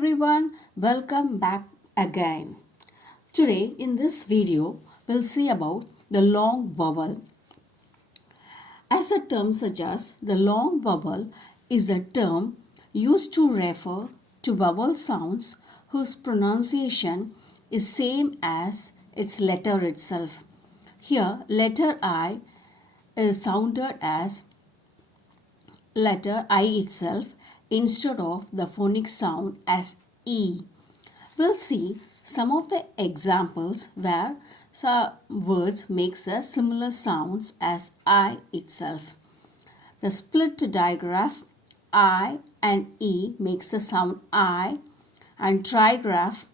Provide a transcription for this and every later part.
everyone, welcome back again. Today in this video we'll see about the long vowel. As the term suggests, the long vowel is a term used to refer to vowel sounds whose pronunciation is same as its letter itself. Here letter I is sounded as letter I itself instead of the phonic sound as E. We'll see some of the examples where some words makes a similar sounds as I itself. The split diagraph I and E makes the sound I, and trigraph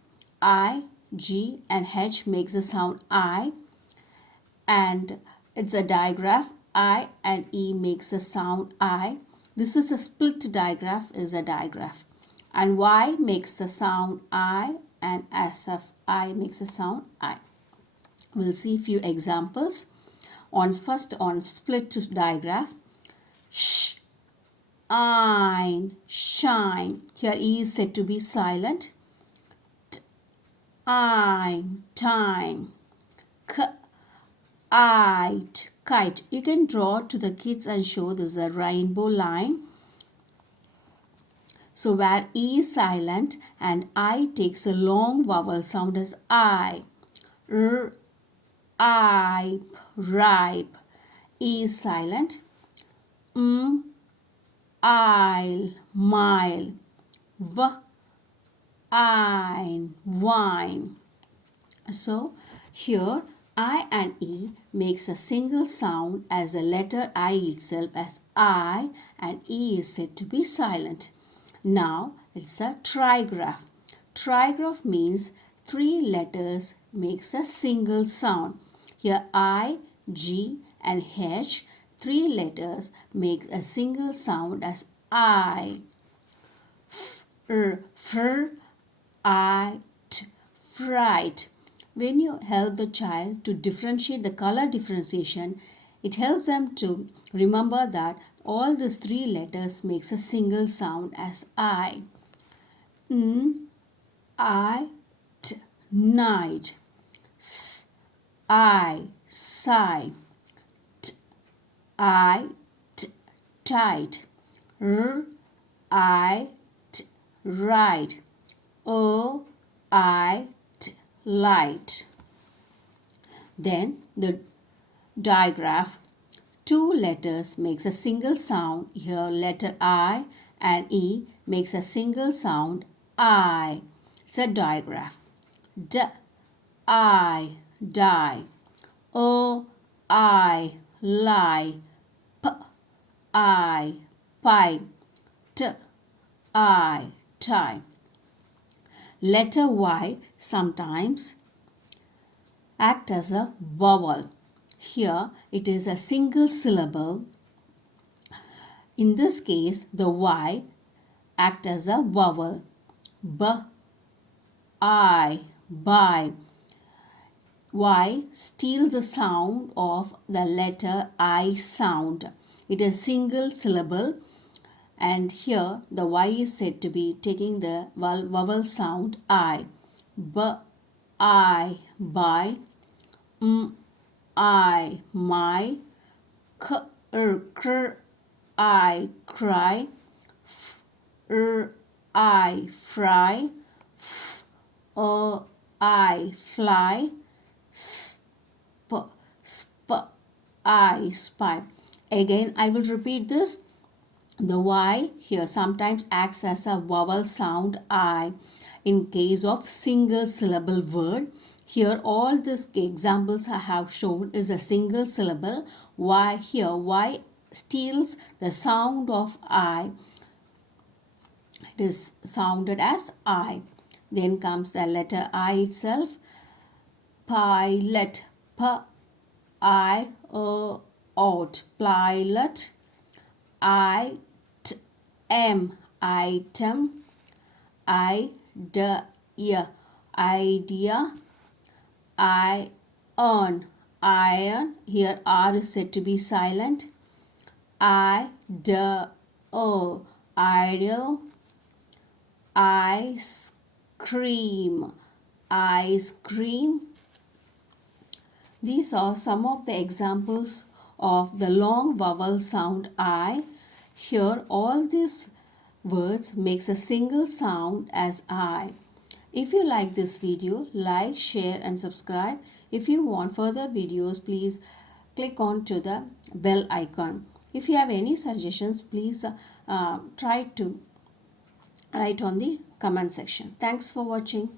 I, G and H makes the sound I, and it's a diagraph I and E makes the sound I. This is a split diagraph is a diagraph. And Y makes the sound I and SF I makes the sound I. We'll see a few examples. First on split diagraph. Sh, ein, shine. Here E is said to be silent. T, ein, time. K, ite, kite. You can draw to the kids and show this is a rainbow line. So where E is silent and I takes a long vowel sound as I. R, I, ripe. E is silent. I'll, mile. V, ein, wine. So here I and E makes a single sound as the letter I itself as I, and E is said to be silent. Now it's a trigraph. Trigraph means three letters makes a single sound. Here I, G and H, three letters makes a single sound as I. Fr, I, t, fright. When you help the child to differentiate the color differentiation, it helps them to remember that all these three letters makes a single sound as I. N, I, t, night. S, I, sigh. T, I, t, tight. R, I, t, right. O, I, light. Then the diagraph, two letters makes a single sound. Here letter I and E makes a single sound I. It's a diagraph. D, I, die. O, I, lie. P, I, pie. T, I, tie. Letter Y sometimes act as a vowel. Here it is a single syllable. In this case the Y act as a vowel. B, I, buy. Y steals the sound of the letter I sound. It is single syllable. And here the Y is said to be taking the vowel sound I. B, I, buy. M, I, my. K, kr, I, cry. F, I, fry. F, I, fly. Sp, I, spy. Again I will repeat this. The Y here sometimes acts as a vowel sound I in case of single syllable word. Here all these examples I have shown is a single syllable. Y here Y steals the sound of I. It is sounded as I. Then comes the letter I itself. Pilot. P, I, out. Pilot. I, M, item. Idea, idea. I, earn, iron. Here R is said to be silent. I, ideal. ice cream, ice cream. These are some of the examples of the long vowel sound I. Here all these words makes a single sound as I. If you like this video, like, share and subscribe. If you want further videos, please click on to the bell icon. If you have any suggestions, please try to write on the comment section. Thanks for watching.